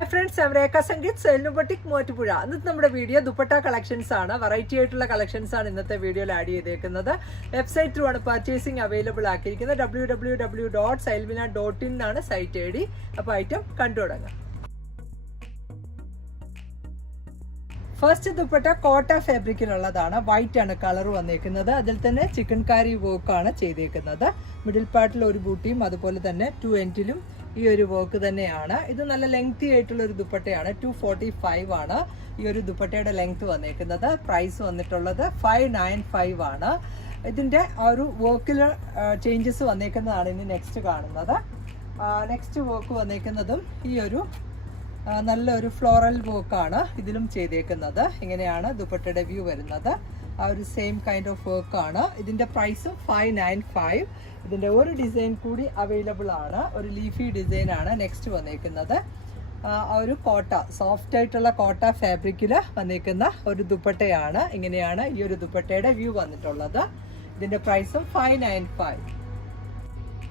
Friends, അവരേക്ക Sangeeth സെൽനുബട്ടിക് Muvattupuzha. ഇന്നത്തെ നമ്മുടെ video dupatta collections ആണ്. വെറൈറ്റി ആയിട്ടുള്ള കളക്ഷൻസ് ആണ് ഇന്നത്തെ വീഡിയോയിൽ ആഡ് ചെയ്തേക്കുന്നത്. വെബ്സൈറ്റ് ത്രൂ ആണ് പർച്ചേസിംഗ് അവൈലബിൾ ആക്കിയിരിക്കുന്നത്. www.sailvina.in ആണ് സൈറ്റ് ഐ ഡി. അപ്പോൾ ഐറ്റം കണ്ടു തുടങ്ങാം. ഫസ്റ്റ് ദുപ്പട്ട കോട്ട ഫാബ്രിക്കിലുള്ളതാണ്. വൈറ്റ് ആണ് കളർ വന്നേക്കുന്നത്. അതിൽ തന്നെ ചിക്കൻ കാരി വർക്ക് ആണ് ചെയ്തേക്കുന്നത്. മിഡിൽ പാർട്ടിൽ ഒരു ബൂട്ടിയും അതുപോലെ തന്നെ 2 എൻഡിലും ഈ ഒരു വർക്ക് തന്നെയാണ്. ഇത് നല്ല ലെങ്തി ആയിട്ടുള്ള ഒരു ദുപ്പട്ടയാണ്. 245 ആണ് ഈ ഒരു ദുപ്പട്ടയുടെ ലെങ്ത് വന്നേക്കുന്നത്. പ്രൈസ് വന്നിട്ടുള്ളത് 595 ആണ്. ഇതിന്റെ ഒരു വർക്കിൽ ചേഞ്ചസ് വന്നേക്കുന്നതാണ് ഇനി നെക്സ്റ്റ് കാണുന്നത്. നെക്സ്റ്റ് വർക്ക് വന്നേക്കുന്നതും ഈ ഒരു നല്ലൊരു ഫ്ലോറൽ വർക്കാണ് ഇതിലും ചെയ്തേക്കുന്നത്. ഇങ്ങനെയാണ് ദുപ്പട്ടയുടെ വ്യൂ വരുന്നത്. ആ ഒരു സെയിം കൈൻഡ് ഓഫ് വർക്കാണ്. ഇതിന്റെ പ്രൈസും 595. ഇതിന്റെ ഒരു ഡിസൈൻ കൂടി അവൈലബിൾ ആണ്. ഒരു ലീഫി ഡിസൈൻ ആണ് നെക്സ്റ്റ് വന്നേക്കുന്നത്. ഒരു കോട്ട, സോഫ്റ്റ് ആയിട്ടുള്ള കോട്ട ഫാബ്രിക്കിൽ വന്നേക്കുന്ന ഒരു ദുപ്പട്ടയാണ്. ഇങ്ങനെയാണ് ഈ ഒരു ദുപ്പട്ടയുടെ വ്യൂ വന്നിട്ടുള്ളത്. ഇതിന്റെ പ്രൈസും 595.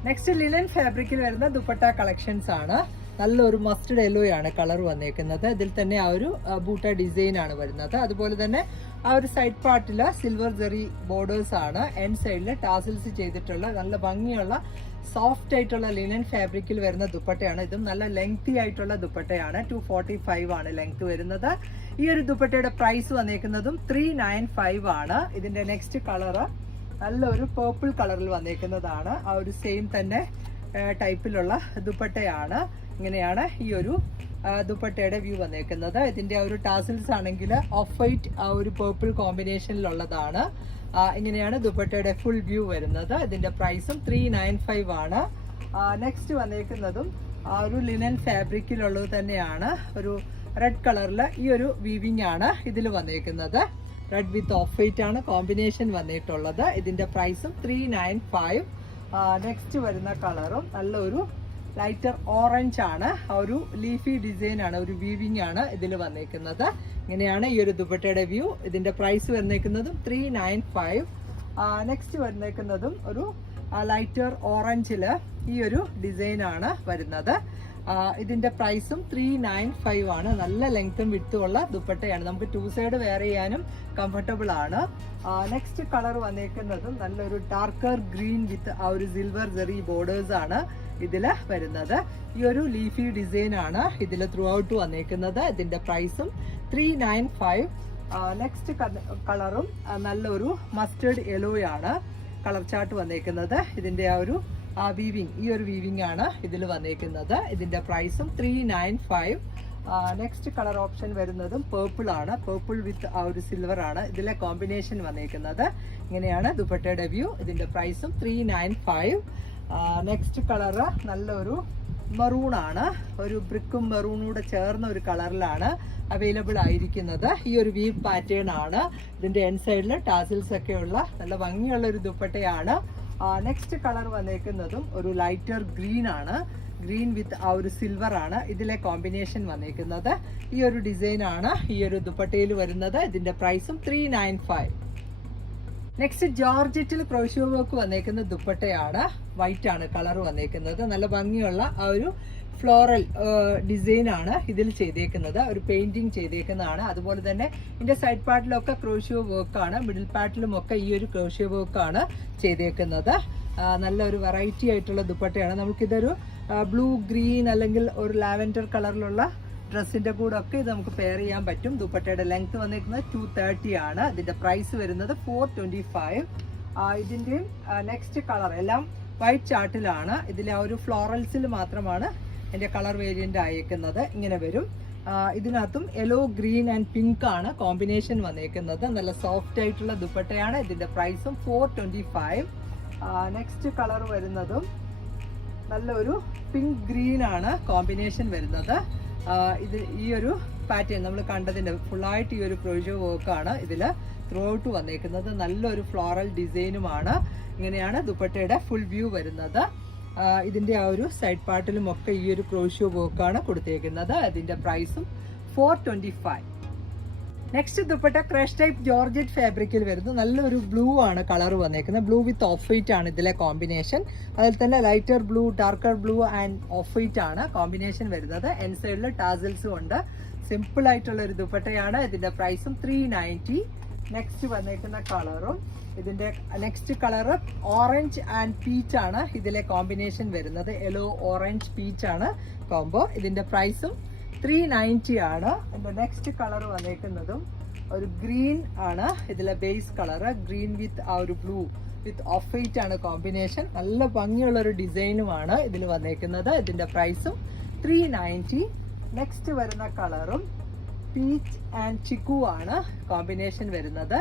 നെക്സ്റ്റ് ലിനൻ ഫാബ്രിക്കിൽ വരുന്ന ദുപ്പട്ട കളക്ഷൻസ് ആണ്. നല്ലൊരു മസ്റ്റർഡ് യെല്ലോ ആണ് കളർ വന്നേക്കുന്നത്. ഇതിൽ തന്നെ ആ ഒരു ബൂട്ട ഡിസൈൻ ആണ് വരുന്നത്. അതുപോലെ തന്നെ ആ ഒരു സൈഡ് പാർട്ടിൽ സിൽവർ ജെറി ബോർഡേഴ്സ് ആണ്. എൻഡ് സൈഡിൽ ടാസിൽസ് ചെയ്തിട്ടുള്ള നല്ല ഭംഗിയുള്ള സോഫ്റ്റ് ആയിട്ടുള്ള ലിനൻ ഫാബ്രിക്കിൽ വരുന്ന ദുപ്പട്ടയാണ്. ഇതും നല്ല ലെങ്തി ആയിട്ടുള്ള ദുപ്പട്ടയാണ്. 245 ആണ് ലെങ്ത് വരുന്നത്. ഈ ഒരു ദുപ്പട്ടയുടെ പ്രൈസ് വന്നേക്കുന്നതും 395 ആണ്. ഇതിന്റെ നെക്സ്റ്റ് കളർ നല്ലൊരു പേർപ്പിൾ കളറിൽ വന്നേക്കുന്നതാണ്. ആ ഒരു സെയിം തന്നെ ടൈപ്പിലുള്ള ദുപ്പട്ടയാണ്. ഇങ്ങനെയാണ് ഈ ഒരു ദുപ്പട്ടയുടെ വ്യൂ വന്നേക്കുന്നത്. ഇതിന്റെ ഒരു ടാസിൽസ് ആണെങ്കിൽ ഓഫ് വൈറ്റ് ആ ഒരു പേർപ്പിൾ കോമ്പിനേഷനിലുള്ളതാണ്. ഇങ്ങനെയാണ് ദുപ്പട്ടയുടെ ഫുൾ വ്യൂ വരുന്നത്. ഇതിന്റെ പ്രൈസും 395 ആണ്. നെക്സ്റ്റ് വന്നേക്കുന്നതും ആ ഒരു ലിനൻ ഫാബ്രിക്കിലുള്ളത് തന്നെയാണ്. ഒരു റെഡ് കളറിൽ ഈ ഒരു വീവിംഗ് ആണ് ഇതിൽ വന്നേക്കുന്നത്. റെഡ് വിത്ത് ഓഫ് വൈറ്റ് ആണ് കോമ്പിനേഷൻ വന്നിട്ടുള്ളത്. ഇതിന്റെ പ്രൈസും 395. നെക്സ്റ്റ് വരുന്ന കളറും നല്ലൊരു ലൈറ്റർ ഓറഞ്ച് ആണ്. ഒരു ലീഫി ഡിസൈൻ ആണ്, ഒരു വീവിംഗ് ആണ് ഇതിൽ വന്നേക്കുന്നത്. ഇങ്ങനെയാണ് ഈ ഒരു ദുപ്പട്ടയുടെ വ്യൂ. ഇതിന്റെ പ്രൈസ് വന്നേക്കുന്നതും 395. നെക്സ്റ്റ് വന്നേക്കുന്നതും ഒരു ലൈറ്റർ ഓറഞ്ചില് ഈ ഒരു ഡിസൈൻ ആണ് വരുന്നത്. ഇതിന്റെ പ്രൈസും 395 ആണ്. നല്ല ലെങ്ത്തും വിഡ്ത്തും ഉള്ള ദുപ്പട്ടയാണ്. നമുക്ക് 2 സൈഡ് വെയർ ചെയ്യാനും കംഫർട്ടബിൾ ആണ്. നെക്സ്റ്റ് കളർ വന്നേക്കുന്നതും നല്ലൊരു ഡാർക്കർ ഗ്രീൻ വിത്ത് ആ ഒരു സിൽവർ ജെറി ബോർഡേഴ്സ് ആണ് ഇതില് വരുന്നത്. ഈ ഒരു ലീഫി ഡിസൈൻ ആണ് ഇതിൽ ത്രൂ ഔട്ട് വന്നേക്കുന്നത്. ഇതിന്റെ പ്രൈസും 395. നെക്സ്റ്റ് കളറും നല്ലൊരു മസ്റ്റേർഡ് യെല്ലോ ആണ് കളർ ചാർട്ട് വന്നേക്കുന്നത്. ഇതിന്റെ ആ ഒരു വീവിംഗ്, ഈ ഒരു വീവിംഗ് ആണ് ഇതിൽ വന്നേക്കുന്നത്. ഇതിന്റെ പ്രൈസും 395. നെക്സ്റ്റ് കളർ ഓപ്ഷൻ വരുന്നതും പേർപ്പിൾ ആണ്. പേർപ്പിൾ വിത്ത് ആ ഒരു സിൽവർ ആണ് ഇതിലെ കോമ്പിനേഷൻ വന്നേക്കുന്നത്. ഇങ്ങനെയാണ് ദുപ്പട്ടയുടെ വ്യൂ. ഇതിന്റെ പ്രൈസും 395. നെക്സ്റ്റ് കളറ് നല്ലൊരു മെറൂൺ ആണ്. ഒരു ബ്രിക്കും മെറൂണൂടെ ചേർന്ന ഒരു കളറിലാണ് അവൈലബിൾ ആയിരിക്കുന്നത്. ഈ ഒരു വീവ് പാറ്റേൺ ആണ്. ഇതിന്റെ എൻഡ് സൈഡിൽ ടാസിൽസ് ഒക്കെ ഉള്ള നല്ല ഭംഗിയുള്ള ഒരു ദുപ്പട്ടയാണ്. നെക്സ്റ്റ് കളർ വന്നേക്കുന്നതും ഒരു ലൈറ്റർ ഗ്രീൻ ആണ്. ഗ്രീൻ വിത്ത് ആ ഒരു സിൽവർ ആണ് ഇതിലെ കോമ്പിനേഷൻ വന്നേക്കുന്നത്. ഈ ഒരു ഡിസൈൻ ആണ് ഈ ഒരു ദുപ്പട്ടയിൽ വരുന്നത്. ഇതിന്റെ പ്രൈസും 395. നെക്സ്റ്റ് ജോർജറ്റിൽ ക്രോഷ്യോ വർക്ക് വന്നേക്കുന്ന ദുപ്പട്ടയാണ്. വൈറ്റ് ആണ് കളർ വന്നേക്കുന്നത്. നല്ല ഭംഗിയുള്ള ആ ഒരു ഫ്ലോറൽ ഡിസൈൻ ആണ് ഇതിൽ ചെയ്തേക്കുന്നത്. ഒരു പെയിന്റിങ് ചെയ്തേക്കുന്നതാണ്. അതുപോലെ തന്നെ ഇതിന്റെ സൈഡ് പാർട്ടിലൊക്കെ ക്രോഷ്യോ വർക്കാണ്. മിഡിൽ പാർട്ടിലും ഒക്കെ ഈ ഒരു ക്രോഷ്യോ വർക്കാണ് ചെയ്തേക്കുന്നത്. നല്ലൊരു വെറൈറ്റി ആയിട്ടുള്ള ദുപ്പട്ടയാണ്. നമുക്കിതൊരു ബ്ലൂ ഗ്രീൻ അല്ലെങ്കിൽ ഒരു ലാവൻഡർ കളറിലുള്ള ഡ്രസ്സിന്റെ കൂടെ ഒക്കെ ഇത് നമുക്ക് പെയർ ചെയ്യാൻ പറ്റും. ദുപ്പട്ടയുടെ ലെങ്ത് വന്നിരിക്കുന്നത് 230 ആണ്. ഇതിന്റെ പ്രൈസ് വരുന്നത് 425. ഇതിന്റെയും നെക്സ്റ്റ് കളർ എല്ലാം വൈറ്റ് ചാർട്ടിലാണ്. ഇതിലെ ആ ഒരു ഫ്ലോറൽസിൽ മാത്രമാണ് എന്റെ കളർ വേരിയന്റ് അയക്കുന്നത്. ഇങ്ങനെ വരും. ഇതിനകത്തും യെല്ലോ ഗ്രീൻ ആൻഡ് പിങ്ക് ആണ് കോമ്പിനേഷൻ വന്നേക്കുന്നത്. നല്ല സോഫ്റ്റ് ആയിട്ടുള്ള ദുപ്പട്ടയാണ്. ഇതിന്റെ പ്രൈസും 425. നെക്സ്റ്റ് കളർ വരുന്നതും നല്ലൊരു പിങ്ക് ഗ്രീൻ ആണ് കോമ്പിനേഷൻ വരുന്നത്. ഇത് ഈ ഒരു പാറ്റേൺ നമ്മൾ കണ്ടതിന്റെ ഫുള്ളായിട്ട് ഈ ഒരു ക്രോഷ്യോ വർക്കാണ് ഇതില് ത്രൂ ഔട്ട് വന്നേക്കുന്നത്. നല്ലൊരു ഫ്ലോറൽ ഡിസൈനുമാണ്. ഇങ്ങനെയാണ് ദുപ്പട്ടയുടെ ഫുൾ വ്യൂ വരുന്നത്. ഇതിന്റെ ആ ഒരു സൈഡ് പാർട്ടിലും ഒക്കെ ഈ ഒരു ക്രോഷ്യോ വർക്കാണ് കൊടുത്തേക്കുന്നത്. അതിന്റെ പ്രൈസും 425. Next dupatta crush type georgette ഫാബ്രിക്കിൽ വരുന്നു. നല്ലൊരു ബ്ലൂ ആണ് കളർ വന്നേക്കുന്നത്. ബ്ലൂ വിത്ത് ഓഫ് വൈറ്റ് ആണ് ഇതിലെ കോമ്പിനേഷൻ. അതിൽ തന്നെ lighter blue, darker blue and of white ആണ് കോമ്പിനേഷൻ വരുന്നത്. എൻ സൈഡിൽ ടാസിൽസും ഉണ്ട്. സിമ്പിൾ ആയിട്ടുള്ള ഒരു ദുപ്പട്ടയാണ്. ഇതിന്റെ പ്രൈസും 390. നെക്സ്റ്റ് വന്നേക്കുന്ന കളറും ഇതിന്റെ next colour orange and peach ആണ് ഇതിലെ കോമ്പിനേഷൻ വരുന്നത്. യെല്ലോ ഓറഞ്ച് പീച്ച് ആണ് കോംബോ. ഇതിന്റെ പ്രൈസും 390 ആണ്. ഇതിന്റെ നെക്സ്റ്റ് കളർ വന്നേക്കുന്നതും ഒരു ഗ്രീൻ ആണ് ഇതിലെ ബേസ് കളർ. ഗ്രീൻ വിത്ത് ആ ഒരു ബ്ലൂ വിത്ത് ഓഫ് വൈറ്റ് ആണ് കോമ്പിനേഷൻ. നല്ല ഭംഗിയുള്ള ഒരു ഡിസൈനുമാണ് ഇതിൽ വന്നേക്കുന്നത്. ഇതിന്റെ പ്രൈസും 390. നെക്സ്റ്റ് വരുന്ന കളറും പീച്ച് ആൻഡ് ചിക്കു ആണ് കോമ്പിനേഷൻ വരുന്നത്.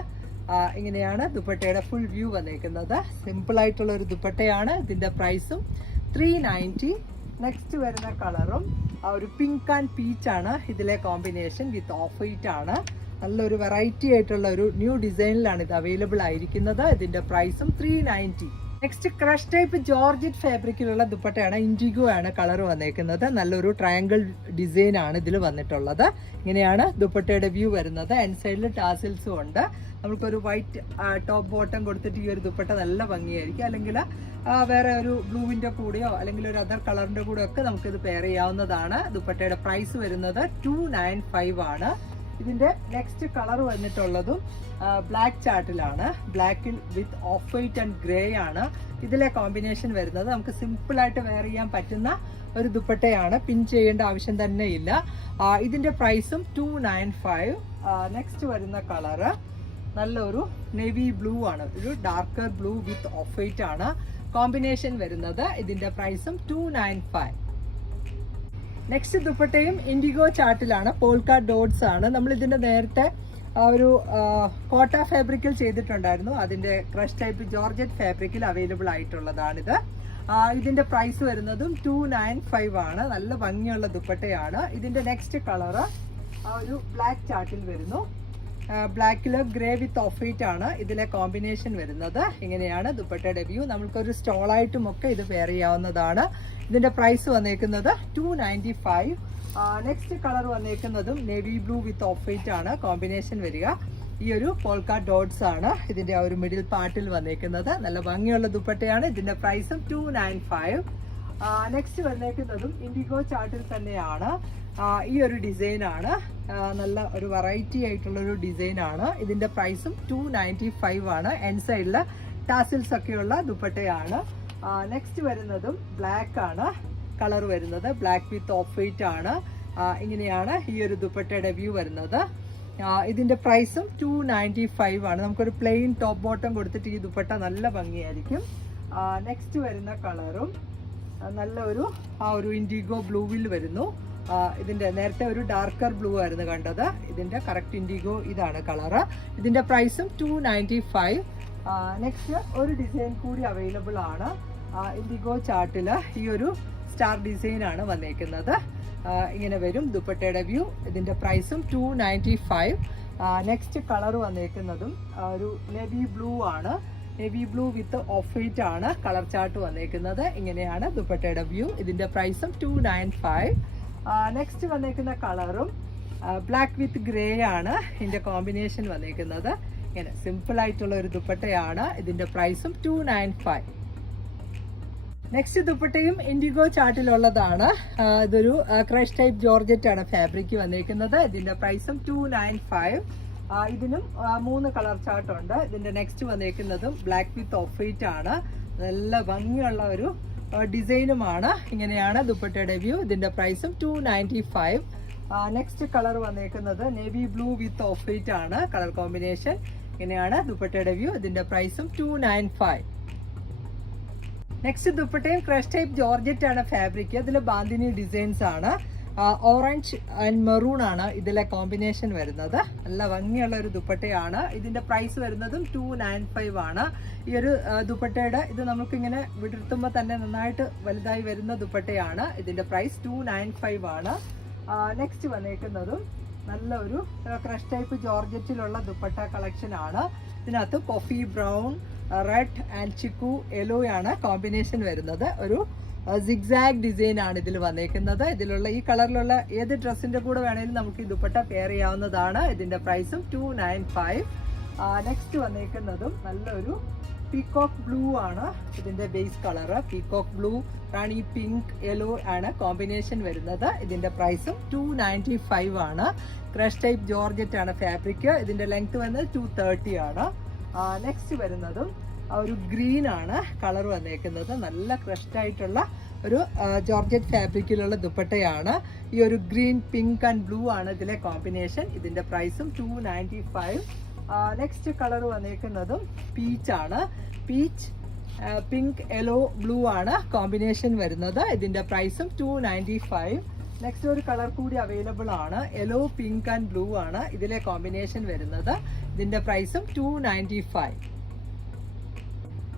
ഇങ്ങനെയാണ് ദുപ്പട്ടയുടെ ഫുൾ വ്യൂ വന്നേക്കുന്നത്. സിമ്പിൾ ആയിട്ടുള്ള ഒരു ദുപ്പട്ടയാണ്. ഇതിന്റെ പ്രൈസും 390. നെക്സ്റ്റ് വരുന്ന കളറും ആ ഒരു പിങ്ക് ആൻഡ് പീച്ച് ആണ് ഇതിലെ കോമ്പിനേഷൻ വിത്ത് ഓഫ് വൈറ്റ് ആണ്. നല്ലൊരു വെറൈറ്റി ആയിട്ടുള്ള ഒരു ന്യൂ ഡിസൈനിലാണ് ഇത് അവൈലബിൾ ആയിരിക്കുന്നത്. ഇതിന്റെ പ്രൈസും 390. നെക്സ്റ്റ് ക്രഷ് ടൈപ്പ് ജോർജറ്റ് ഫാബ്രിക്കിലുള്ള ദുപ്പട്ടയാണ്. ഇൻഡിഗോ ആണ് കളർ വന്നേക്കുന്നത്. നല്ലൊരു ട്രയാങ്കിൾ ഡിസൈൻ ആണ് ഇതിൽ വന്നിട്ടുള്ളത്. ഇങ്ങനെയാണ് ദുപ്പട്ടയുടെ വ്യൂ വരുന്നത്. എൻ സൈഡിൽ ടാസിൽസും ഉണ്ട്. നമുക്കൊരു വൈറ്റ് ടോപ്പ് ബോട്ടം കൊടുത്തിട്ട് ഈ ഒരു ദുപ്പട്ട നല്ല ഭംഗിയായിരിക്കും. അല്ലെങ്കിൽ വേറെ ഒരു ബ്ലൂവിന്റെ കൂടെയോ അല്ലെങ്കിൽ ഒരു അതർ കളറിന്റെ കൂടെയോ ഒക്കെ നമുക്കിത് പെയർ ചെയ്യാവുന്നതാണ്. ദുപ്പട്ടയുടെ പ്രൈസ് വരുന്നത് 295 ആണ്. ഇതിന്റെ നെക്സ്റ്റ് കളർ വന്നിട്ടുള്ളതും ബ്ലാക്ക് ചാർട്ടിലാണ്. ബ്ലാക്കിൽ with off white and grey ആണ് ഇതിലെ കോമ്പിനേഷൻ വരുന്നത്. നമുക്ക് സിമ്പിൾ ആയിട്ട് വെയർ ചെയ്യാൻ പറ്റുന്ന ഒരു ദുപ്പട്ടയാണ്. പിൻ ചെയ്യേണ്ട ആവശ്യം തന്നെ ഇല്ല. ഇതിന്റെ പ്രൈസും 295. നെക്സ്റ്റ് വരുന്ന കളറ് നല്ലൊരു നേവി ബ്ലൂ ആണ്. ഒരു darker blue with off white ആണ് കോമ്പിനേഷൻ വരുന്നത്. ഇതിന്റെ പ്രൈസും 295. നെക്സ്റ്റ് ദുപ്പട്ടയും ഇൻഡിഗോ ചാർട്ടിലാണ്. പോൾക്ക ഡോട്ട്സ് ആണ്. നമ്മൾ ഇതിന്റെ നേരത്തെ ഒരു കോട്ട ഫാബ്രിക്കിൽ ചെയ്തിട്ടുണ്ടായിരുന്നു. അതിന്റെ ക്രഷ് ടൈപ്പ് ജോർജറ്റ് ഫാബ്രിക്കിൽ അവൈലബിൾ ആയിട്ടുള്ളതാണിത്. ഇതിന്റെ പ്രൈസ് വരുന്നതും 295 ആണ്. നല്ല ഭംഗിയുള്ള ദുപ്പട്ടയാണ്. ഇതിന്റെ നെക്സ്റ്റ് കളറ് ഒരു ബ്ലാക്ക് ചാർട്ടിൽ വരുന്നു. ബ്ലാക്കില് ഗ്രേ വിത്ത് ഓഫ് വൈറ്റ് ആണ് ഇതിലെ കോമ്പിനേഷൻ വരുന്നത്. ഇങ്ങനെയാണ് ദുപ്പട്ടയുടെ വ്യൂ. നമുക്കൊരു സ്റ്റോളായിട്ടും ഒക്കെ ഇത് പെയർ ചെയ്യാവുന്നതാണ്. ഇതിന്റെ പ്രൈസ് വന്നേക്കുന്നത് 295. നെക്സ്റ്റ് കളർ വന്നേക്കുന്നതും navy blue with off white ആണ് കോമ്പിനേഷൻ വരിക. ഈ ഒരു പോൾക്ക ഡോട്ട്സ് ആണ് ഇതിന്റെ ആ ഒരു മിഡിൽ പാർട്ടിൽ വന്നേക്കുന്നത്. നല്ല ഭംഗിയുള്ള ദുപ്പട്ടയാണ്. ഇതിന്റെ പ്രൈസും 295. നെക്സ്റ്റ് വന്നേക്കുന്നതും ഇൻഡിഗോ ചാർട്ടിൽ തന്നെയാണ്. ഈ ഒരു ഡിസൈൻ ആണ്. നല്ല ഒരു വെറൈറ്റി ആയിട്ടുള്ള ഒരു ഡിസൈൻ ആണ്. ഇതിന്റെ പ്രൈസും 295 ആണ്. എൻ സൈഡില് ടാസിൽസ് ഒക്കെയുള്ള ദുപ്പട്ടയാണ്. നെക്സ്റ്റ് വരുന്നതും ബ്ലാക്ക് ആണ് കളർ വരുന്നത്. ബ്ലാക്ക് വിത്ത് ഓഫ് വൈറ്റ് ആണ്. ഇങ്ങനെയാണ് ഈ ഒരു ദുപ്പട്ടയുടെ വ്യൂ വരുന്നത്. ഇതിന്റെ പ്രൈസും 295 ആണ്. നമുക്കൊരു പ്ലെയിൻ ടോപ്പ് ബോട്ടം കൊടുത്തിട്ട് ഈ ദുപ്പട്ട നല്ല ഭംഗിയായിരിക്കും. നെക്സ്റ്റ് വരുന്ന കളറും നല്ല ഒരു ഇൻഡിഗോ ബ്ലൂവിൽ വരുന്നു. ഇതിന്റെ നേരത്തെ ഒരു ഡാർക്കർ ബ്ലൂ ആയിരുന്നു കണ്ടത്. ഇതിന്റെ കറക്റ്റ് ഇൻഡിഗോ ഇതാണ് കളറ്. ഇതിന്റെ പ്രൈസും 295. നെക്സ്റ്റ് ഒരു ഡിസൈൻ കൂടി അവൈലബിൾ ആണ്. ഇൻഡിഗോ ചാർട്ടില് ഈ ഒരു സ്റ്റാർ ഡിസൈൻ ആണ് വന്നേക്കുന്നത്. ഇങ്ങനെ വരും ദുപ്പട്ടയുടെ വ്യൂ. ഇതിന്റെ പ്രൈസും 295. നെക്സ്റ്റ് കളർ വന്നേക്കുന്നതും ഒരു നേവി ബ്ലൂ ആണ്. Navy blue with off white ആണ് കളർ ചാർട്ട് വന്നേക്കുന്നത്. ഇങ്ങനെയാണ് ദുപ്പട്ടയുടെ വ്യൂ. ഇതിന്റെ പ്രൈസും 295. നെക്സ്റ്റ് വന്നേക്കുന്ന കളറും ബ്ലാക്ക് വിത്ത് ഗ്രേ ആണ് ഇതിന്റെ കോമ്പിനേഷൻ വന്നേക്കുന്നത്. ഇങ്ങനെ സിമ്പിൾ ആയിട്ടുള്ള ഒരു ദുപ്പട്ടയാണ്. ഇതിന്റെ പ്രൈസും 295. നെക്സ്റ്റ് ദുപ്പട്ടയും ഇൻഡിഗോ ചാർട്ടിലുള്ളതാണ്. ഇതൊരു ക്രഷ് ടൈപ്പ് ജോർജറ്റ് ആണ് ഫാബ്രിക് വന്നേക്കുന്നത്. ഇതിന്റെ പ്രൈസും 295. ഇതിനും 3 കളർ ചാർട്ട് ഉണ്ട്. ഇതിന്റെ നെക്സ്റ്റ് വന്നേക്കുന്നതും ബ്ലാക്ക് വിത്ത് ഓഫ് വൈറ്റ് ആണ്. നല്ല ഭംഗിയുള്ള ഒരു ഡിസൈനുമാണ്. ഇങ്ങനെയാണ് ദുപ്പട്ടയുടെ വ്യൂ. ഇതിന്റെ പ്രൈസും 295. നെക്സ്റ്റ് കളർ വന്നേക്കുന്നത് navy blue with off white ആണ് കളർ കോമ്പിനേഷൻ. ഇങ്ങനെയാണ് ദുപ്പട്ടയുടെ വ്യൂ. ഇതിന്റെ പ്രൈസും 295. നെക്സ്റ്റ് ദുപ്പട്ടയും ക്രഷ് ടൈപ്പ് ജോർജറ്റ് ആണ് ഫാബ്രിക്. ഇതിൽ ബാന്തിനി ഡിസൈൻസ് ആണ്. ഓറഞ്ച് ആൻഡ് മെറൂൺ ആണ് ഇതിലെ കോമ്പിനേഷൻ വരുന്നത്. നല്ല ഭംഗിയുള്ള ഒരു ദുപ്പട്ടയാണ്. ഇതിന്റെ പ്രൈസ് വരുന്നതും 295 ആണ്. ഈ ഒരു ദുപ്പട്ടയുടെ ഇത് നമുക്കിങ്ങനെ വിടർത്തുമ്പോൾ തന്നെ നന്നായിട്ട് വലുതായി വരുന്ന ദുപ്പട്ടയാണ്. ഇതിന്റെ പ്രൈസ് 295 ആണ്. നെക്സ്റ്റ് വന്നേക്കുന്നതും നല്ല ഒരു ക്രഷ് ടൈപ്പ് ജോർജറ്റിലുള്ള ദുപ്പട്ട കളക്ഷൻ ആണ്. ഇതിനകത്ത് coffee brown, red and chikoo yellow ആണ് കോമ്പിനേഷൻ വരുന്നത്. ഒരു സിഗ്സാഗ് ഡിസൈൻ ആണ് ഇതിൽ വന്നേക്കുന്നത്. ഇതിലുള്ള ഈ കളറിലുള്ള ഏത് ഡ്രസ്സിന്റെ കൂടെ വേണമെങ്കിലും നമുക്ക് ഈ ദുപ്പട്ട പെയർ ചെയ്യാവുന്നതാണ്. ഇതിന്റെ പ്രൈസും 295. നെക്സ്റ്റ് വന്നേക്കുന്നതും നല്ലൊരു പീകോക്ക് ബ്ലൂ ആണ് ഇതിന്റെ ബേസ് കളർ. പീകോക്ക് ബ്ലൂ, റാണി പിങ്ക്, യെല്ലോ ആണ് കോമ്പിനേഷൻ വരുന്നത്. ഇതിന്റെ പ്രൈസും 295 ആണ്. ക്രഷ് ടൈപ്പ് ജോർജറ്റ് ആണ് ഫാബ്രിക്. ഇതിന്റെ ലെങ്ത് വന്നത് 230 ആണ്. നെക്സ്റ്റ് വരുന്നതും ഒരു ഗ്രീൻ ആണ് കളർ വന്നേക്കുന്നത്. നല്ല ക്രഷ്ഡ് ആയിട്ടുള്ള ഒരു ജോർജറ്റ് ഫാബ്രിക്കിലുള്ള ദുപ്പട്ടയാണ്. ഈ ഒരു ഗ്രീൻ, പിങ്ക് ആൻഡ് ബ്ലൂ ആണ് ഇതിലെ കോമ്പിനേഷൻ. ഇതിന്റെ പ്രൈസും 295. നെക്സ്റ്റ് കളർ വന്നേക്കുന്നതും പീച്ച് ആണ്. പീച്ച്, പിങ്ക്, യെല്ലോ, ബ്ലൂ ആണ് കോമ്പിനേഷൻ വരുന്നത്. ഇതിന്റെ പ്രൈസും 295. നെക്സ്റ്റ് ഒരു കളർ കൂടി അവൈലബിൾ ആണ്. യെല്ലോ, പിങ്ക് ആൻഡ് ബ്ലൂ ആണ് ഇതിലെ കോമ്പിനേഷൻ വരുന്നത്. ഇതിന്റെ പ്രൈസും 295.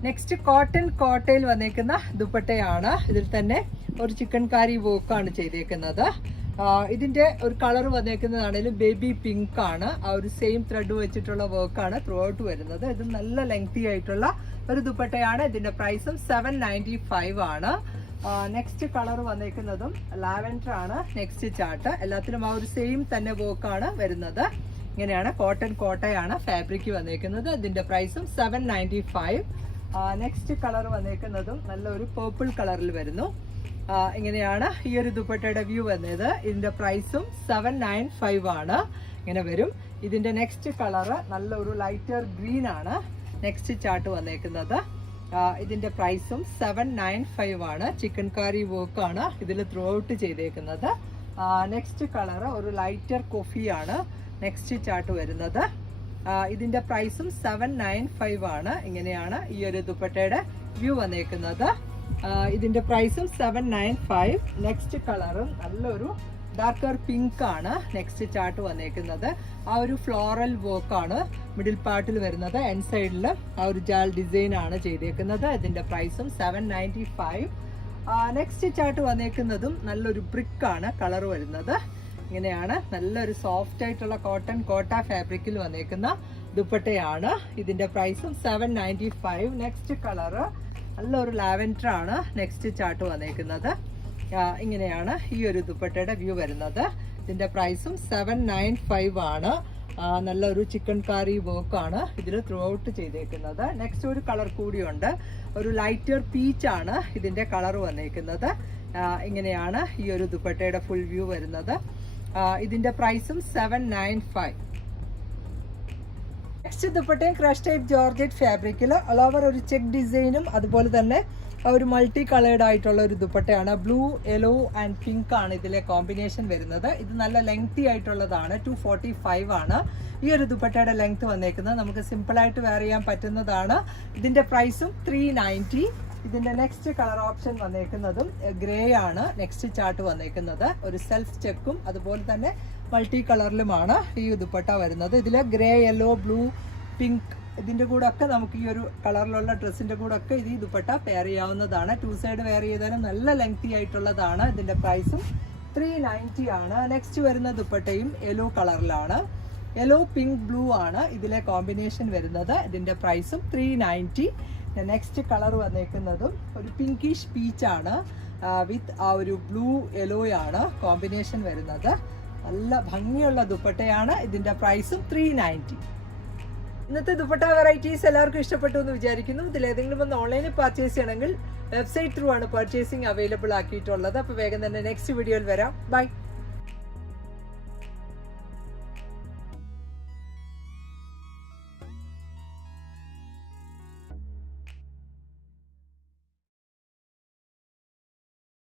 നെക്സ്റ്റ് കോട്ടൺ കോട്ടയിൽ വന്നേക്കുന്ന ദുപ്പട്ടയാണ്. ഇതിൽ തന്നെ ഒരു ചിക്കൻ കാരി വർക്കാണ് ചെയ്തേക്കുന്നത്. ഇതിന്റെ ഒരു കളർ വന്നേക്കുന്നതാണെങ്കിലും ബേബി പിങ്ക് ആണ്. ആ ഒരു സെയിം ത്രെഡ് വെച്ചിട്ടുള്ള വർക്കാണ് ത്രൂ ഔട്ട് വരുന്നത്. ഇത് നല്ല ലെങ്തി ആയിട്ടുള്ള ഒരു ദുപ്പട്ടയാണ്. ഇതിന്റെ പ്രൈസും 795 ആണ്. നെക്സ്റ്റ് കളർ വന്നേക്കുന്നതും ലാവൻഡർ ആണ്. നെക്സ്റ്റ് ചാർട്ട് എല്ലാത്തിലും ആ ഒരു സെയിം തന്നെ വർക്കാണ് വരുന്നത്. ഇങ്ങനെയാണ് കോട്ടൺ കോട്ടയാണ് ഫാബ്രിക് വന്നേക്കുന്നത്. ഇതിന്റെ പ്രൈസും 795. നെക്സ്റ്റ് കളർ വന്നേക്കുന്നതും നല്ലൊരു പേർപ്പിൾ കളറിൽ വരുന്നു. ഇങ്ങനെയാണ് ഈ ഒരു ദുപ്പട്ടയുടെ വ്യൂ വന്നത്. ഇതിന്റെ പ്രൈസും 795 ആണ്. ഇങ്ങനെ വരും. ഇതിന്റെ നെക്സ്റ്റ് കളർ നല്ലൊരു ലൈറ്റർ ഗ്രീൻ ആണ്. നെക്സ്റ്റ് ചാർട്ട് വന്നേക്കുന്നത്. ഇതിന്റെ പ്രൈസും 795 ആണ്. ചിക്കൻ കറി വർക്ക് ആണ് ഇതിൽ ത്രൂ ഔട്ട് ചെയ്തേക്കുന്നത്. നെക്സ്റ്റ് കളർ ഒരു ലൈറ്റർ കോഫി ആണ്. നെക്സ്റ്റ് ചാർട്ട് വരുന്നത്. ഇതിന്റെ പ്രൈസും 795 ആണ്. ഇങ്ങനെയാണ് ഈ ഒരു ദുപ്പട്ടയുടെ വ്യൂ വന്നേക്കുന്നത്. ഇതിന്റെ പ്രൈസും 795. നെക്സ്റ്റ് കളറും നല്ലൊരു ഡാർക്കർ പിങ്ക് ആണ്. നെക്സ്റ്റ് ചാർട്ട് വന്നേക്കുന്നത്. ആ ഒരു ഫ്ലോറൽ വർക്ക് ആണ് മിഡിൽ പാർട്ടിൽ വരുന്നത്. എൻ സൈഡിൽ ആ ഒരു ജാൽ ഡിസൈൻ ആണ് ചെയ്തേക്കുന്നത്. ഇതിന്റെ പ്രൈസും 795. നെക്സ്റ്റ് ചാർട്ട് വന്നേക്കുന്നതും നല്ലൊരു ബ്രിക്ക് ആണ് കളർ വരുന്നത്. ഇങ്ങനെയാണ് നല്ലൊരു സോഫ്റ്റ് ആയിട്ടുള്ള കോട്ടൺ കോട്ട ഫാബ്രിക്കിൽ വന്നേക്കുന്ന ദുപ്പട്ടയാണ്. ഇതിന്റെ പ്രൈസും 795. നെക്സ്റ്റ് കളറ് നല്ലൊരു ലാവൻഡർ ആണ്. നെക്സ്റ്റ് ചാർട്ട് വന്നേക്കുന്നത്. ഇങ്ങനെയാണ് ഈ ഒരു ദുപ്പട്ടയുടെ വ്യൂ വരുന്നത്. ഇതിന്റെ പ്രൈസും 795 ആണ്. നല്ലൊരു ചിക്കൻ കറി വർക്കാണ് ഇതിൽ ത്രൂ ഔട്ട് ചെയ്തേക്കുന്നത്. നെക്സ്റ്റ് ഒരു കളർ കൂടിയുണ്ട്. ഒരു ലൈറ്റർ പീച്ച് ആണ് ഇതിന്റെ കളർ വന്നേക്കുന്നത്. ഇങ്ങനെയാണ് ഈ ഒരു ദുപ്പട്ടയുടെ ഫുൾ വ്യൂ വരുന്നത്. ഇതിന്റെ പ്രൈസും 795. നെക്സ്റ്റ് ദുപ്പട്ടയും ക്രഷ് ടൈപ്പ് ജോർജറ്റ് ഫാബ്രിക്കിൽ ഓവർ ഒരു ചെക്ക് ഡിസൈനും അതുപോലെ തന്നെ ഒരു മൾട്ടി കളേർഡ് ആയിട്ടുള്ള ഒരു ദുപ്പട്ടയാണ്. ബ്ലൂ, യെല്ലോ ആൻഡ് പിങ്ക് ആണ് ഇതിലെ കോമ്പിനേഷൻ വരുന്നത്. ഇത് നല്ല ലെങ്തി ആയിട്ടുള്ളതാണ്. 245 ആണ് ഈ ഒരു ദുപ്പട്ടയുടെ ലെങ്ത് വന്നേക്കുന്നത്. നമുക്ക് സിമ്പിൾ ആയിട്ട് വെയർ ചെയ്യാൻ പറ്റുന്നതാണ്. ഇതിന്റെ പ്രൈസും 390. ഇതിന്റെ നെക്സ്റ്റ് കളർ ഓപ്ഷൻ വന്നേക്കുന്നതും ഗ്രേ ആണ്. നെക്സ്റ്റ് ചാർട്ട് വന്നേക്കുന്നത് ഒരു സെൽഫ് ചെക്കും അതുപോലെ തന്നെ മൾട്ടി കളറിലുമാണ് ഈ ദുപ്പട്ട വരുന്നത്. ഇതിൽ ഗ്രേ, യെല്ലോ, ബ്ലൂ, പിങ്ക് ഇതിന്റെ കൂടെ ഒക്കെ നമുക്ക് ഈ ഒരു കളറിലുള്ള ഡ്രസ്സിന്റെ കൂടെ ഒക്കെ ഇത് ഈ ദുപ്പട്ട പെയർ ചെയ്യാവുന്നതാണ്. 2 സൈഡ് വെയർ ചെയ്താലും നല്ല ലെങ്തി ആയിട്ടുള്ളതാണ്. ഇതിന്റെ പ്രൈസും 390 ആണ്. നെക്സ്റ്റ് വരുന്ന ദുപ്പട്ടയും യെല്ലോ കളറിലാണ്. യെല്ലോ, പിങ്ക്, ബ്ലൂ ആണ് ഇതിലെ കോമ്പിനേഷൻ വരുന്നത്. ഇതിന്റെ പ്രൈസും 390. നെക്സ്റ്റ് കളർ വന്നേക്കുന്നതും ഒരു പിങ്കിഷ് പീച്ച് ആണ് വിത്ത് ആ ഒരു ബ്ലൂ യെല്ലോ ആണ് കോമ്പിനേഷൻ വരുന്നത്. നല്ല ഭംഗിയുള്ള ദുപ്പട്ടയാണ്. ഇതിന്റെ പ്രൈസും 390. ഇന്നത്തെ ദുപ്പട്ട വെറൈറ്റീസ് എല്ലാവർക്കും ഇഷ്ടപ്പെട്ടു എന്ന് വിചാരിക്കുന്നു. ഇതിൽ ഏതെങ്കിലും ഒന്ന് ഓൺലൈനിൽ പർച്ചേസ് ചെയ്യണമെങ്കിൽ വെബ്സൈറ്റ് ത്രൂ ആണ് പർച്ചേസിംഗ് അവൈലബിൾ ആക്കിയിട്ടുള്ളത്. അപ്പോൾ വേഗം തന്നെ നെക്സ്റ്റ് വീഡിയോയിൽ വരാം. ബൈ.